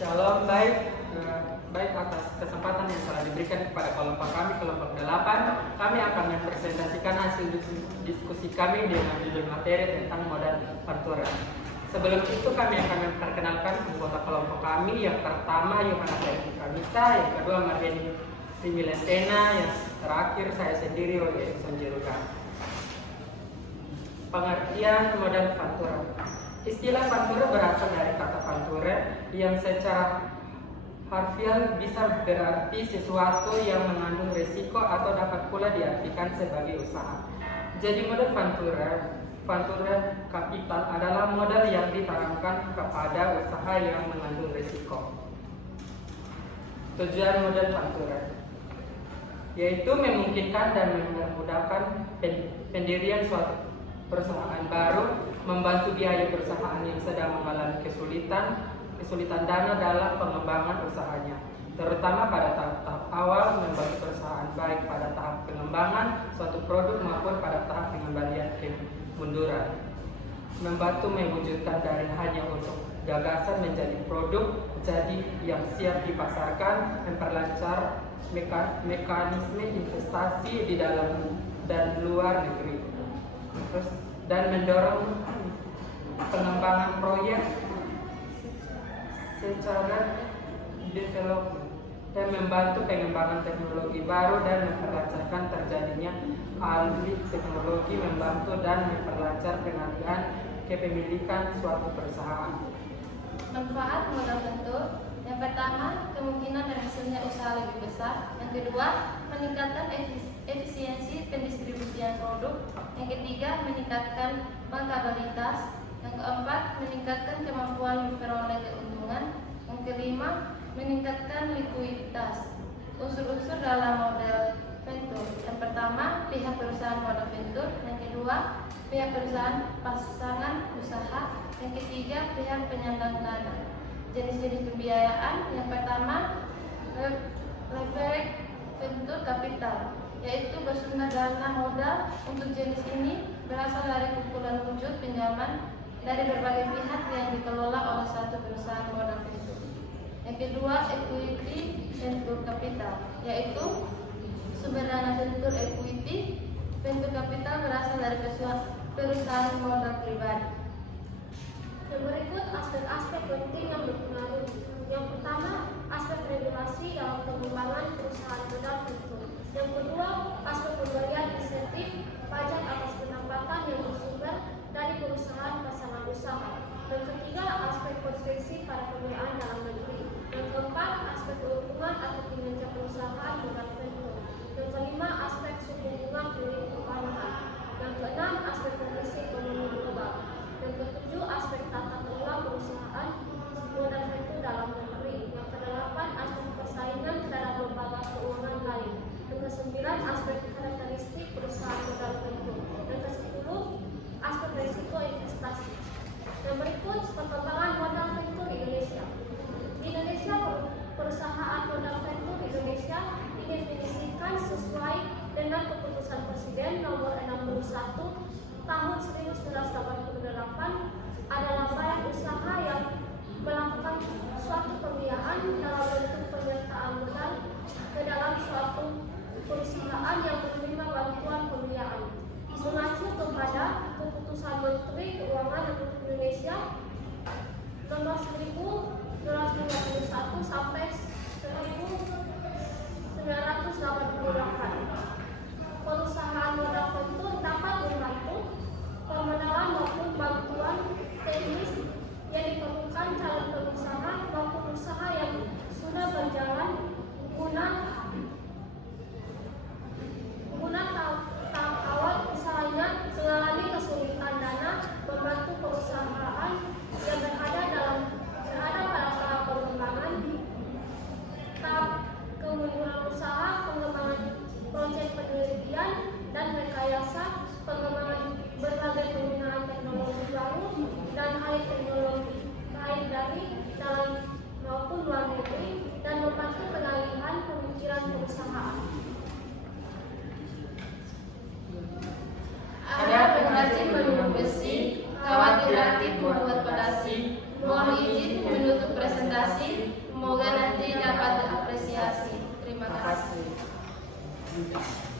Shalom, baik atas kesempatan yang telah diberikan kepada kelompok kami, kelompok 8. Kami akan mempresentasikan hasil diskusi kami dengan judul materi tentang modal Pantura. Sebelum itu kami akan memperkenalkan anggota kelompok kami. Yang pertama Yohana Ferdi Kamisa, yang kedua Marlene Similentena, yang terakhir saya sendiri Roy Edson Jeruga. Pengertian modal Pantura. Istilah Pantura berasal dari kata Pantura yang secara harfiah bisa berarti sesuatu yang mengandung risiko atau dapat pula diartikan sebagai usaha. Jadi modal Pantura kapital adalah modal yang ditanamkan kepada usaha yang mengandung risiko. Tujuan modal Pantura yaitu memungkinkan dan memudahkan pendirian suatu perusahaan baru, membantu biaya perusahaan yang sedang mengalami kesulitan dana dalam pengembangan usahanya, terutama pada tahap awal, membantu perusahaan baik pada tahap pengembangan suatu produk maupun pada tahap pengembalian kemunduran, membantu mewujudkan dari hanya untuk gagasan menjadi produk jadi yang siap dipasarkan, memperlancar mekanisme investasi di dalam dan luar negeri, dan mendorong pengembangan proyek secara development dan membantu pengembangan teknologi baru dan memperlancarkan terjadinya alih teknologi, membantu dan memperlancar pengalihan kepemilikan suatu perusahaan. Manfaat modal Ventur. Yang pertama, kemungkinan berhasilnya usaha lebih besar. Yang kedua, meningkatkan efisiensi pendistribusian produk. Yang ketiga, meningkatkan bankabilitas. Yang keempat, meningkatkan kemampuan memperoleh keuntungan. Yang kelima, meningkatkan likuiditas. Unsur-unsur dalam model Ventur. Yang pertama, pihak perusahaan modal Ventur. Yang kedua, pihak perusahaan pasangan usaha. Yang ketiga, pihak penyandang dana. Jenis-jenis pembiayaan. Yang pertama, leverage venture capital, yaitu bersumber dana modal. Untuk jenis ini berasal dari kumpulan wujud pinjaman dari berbagai pihak yang dikelola oleh satu perusahaan modal venture. Yang kedua, equity venture capital, yaitu sumber dana venture equity. Venture capital berasal dari perusahaan modal pribadi. Yang berikut aspek-aspek penting yang berpengaruh. Yang pertama, aspek regulasi dalam pengembangan perusahaan modal venture. Yang kedua, aspek pemberian insentif pajak atas pendapatan yang bersumber dari perusahaan pasangan usaha. Yang ketiga, aspek potensi para pembiayaan dalam negeri. Yang keempat, aspek keuntungan atau kinerja perusahaan modal venture. Yang kelima, aspek suku bunga kredit perbankan. Yang keenam, aspek kondisi ekonomi global. Yang ketujuh, aspek tata kelola perusahaan modal Lanjut.